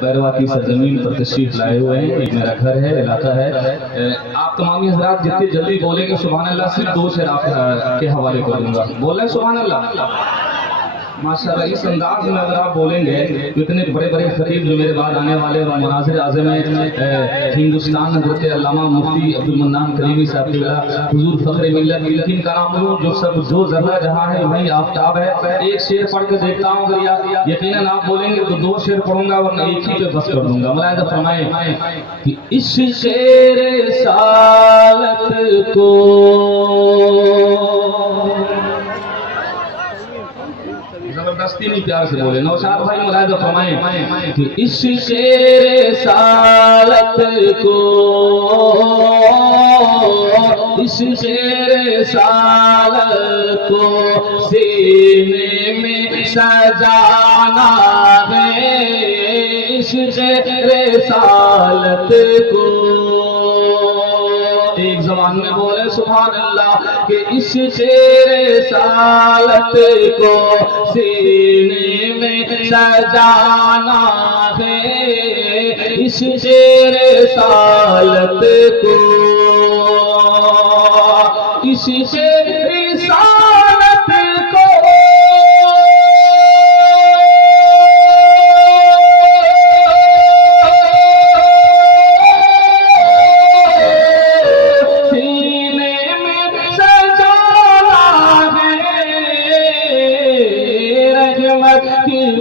بیروا کی سرزمین پر تشریف لائے ہوئے ہیں. یہ میرا گھر ہے، علاقہ ہے. آپ تمامی حضرات جتنے جلدی بولیں گے سبحان اللہ صرف 2 شعر آپ کے حوالے کر دوں گا. بول رہے ہیں سبحان اللہ؟ ماشاءاللہ اس انداز میں اگر آپ بولیں گے تو اتنے بڑے بڑے خطیب جو میرے بعد آنے والے مناظر اعظم ہیں ہندوستان حضرت علامہ مفتی عبدالمنان کریمی صاحب حضور فخر ملت لیکن کرام جو سب جو ذرہ جہاں ہے وہی آفتاب ہے. ایک شعر پڑھ کے دیکھتا ہوں اگر یقیناً آپ بولیں گے تو 2 شعر پڑھوں گا ورنہ ایک ہی پہ بس کر دوں گا. ملاحظہ فرمائیں کہ اس شعر رسالت کو زبردستی نہیں پیار سے بولے. نوشاد بھائی ملاحظہ فرمائیں کہ اس شعر رسالت کو اس شعر رسالت کو سینے میں سجانا ہے. اس شعر رسالت کو ایک زبان میں بولے سبحان اللہ کہ اس شعر رسالت کو سینے میں سجانا ہے. اس شعر رسالت کو اس شعر رسالت کو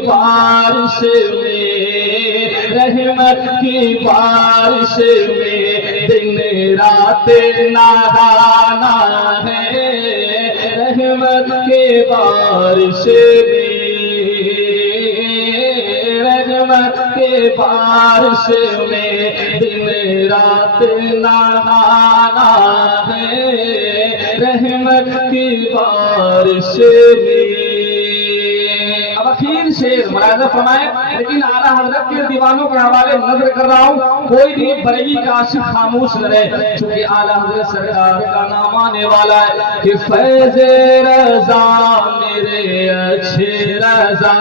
بارش میں رحمت کی بارش میں دن رات نہانا ہے. رحمت کی بارش میں رحمت کی بارش میں دن رات نہانا ہے. رحمت کی بارش میں اخیر شعر ملاحظہ فرمائے لیکن اعلیٰ حضرت کے دیوانوں کے حوالے نظر کر رہا ہوں. کوئی بھی بریلی کا عاشق خاموش نہ رہے چونکہ اعلیٰ حضرت سرکار کا نام آنے والا ہے کہ فیض رضا میرے اچھے رضا.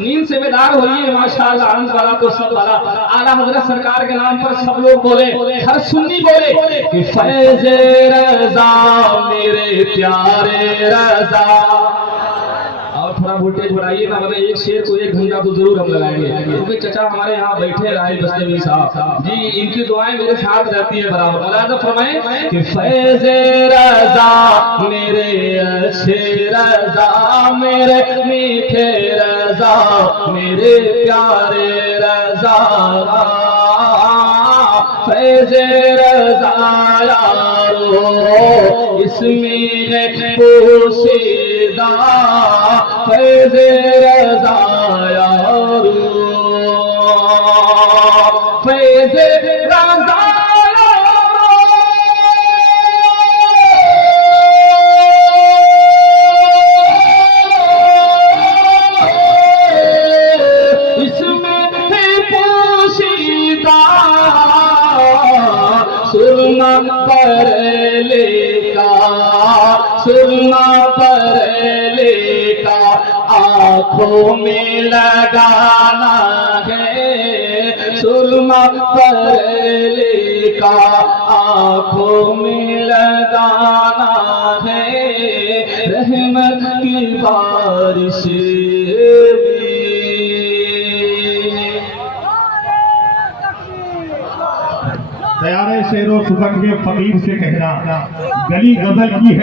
نیند سے بیدار ہوئیے ماشاءاللہ. حمد والا تو سب والا اعلیٰ حضرت سرکار کے نام پر سب لوگ بولے، ہر سنی بولے کہ فیض رضا میرے پیارے رضا. اور تھوڑا وولٹیج بڑھائیے نا ورنہ ایک شعر کو 1 گھنٹہ تو ضرور ہم لگائیں گے کیونکہ چچا ہمارے یہاں بیٹھے رہے دستوی صاحب جی ان کی دعائیں میرے ساتھ رہتی ہیں برابر. ملاحظہ فرمائیں کہ فیض رضا میرے اچھے رضا میرے میٹھے رضا میرے پیارے رضا. فیض رضا یارو اس میں ہے پوشیدہ. فیض رضا یارو فیض رضا سرما پرلے کا سرما پرلے کا آنکھوں میں لگانا ہے. سرما پرلے کا آنکھوں میں لگانا ہے. رحمت کی بارش تیار شعر و سبق میں فقیر سے کہنا گلی غزل کی ہے.